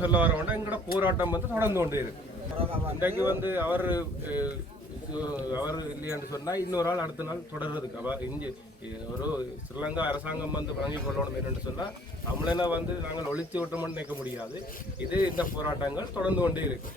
சொல்ல வர வேண்டாம். எங்களோட போராட்டம் வந்து தொடர்ந்து கொண்டே இருக்கு. இன்றைக்கு வந்து அவர் இல்லையான்னு சொன்னால் இன்னொரு நாள் அடுத்த நாள் தொடர்றதுக்கு இங்கே ஒரு ஸ்ரீலங்கா அரசாங்கம் வந்து வழங்கிக் கொள்ளணும் என்னென்னு சொன்னால் நம்மளெல்லாம் வந்து நாங்கள் ஒழித்து விட்டோம்னு நினைக்க முடியாது. இது இந்த போராட்டங்கள் தொடர்ந்து கொண்டே இருக்கு.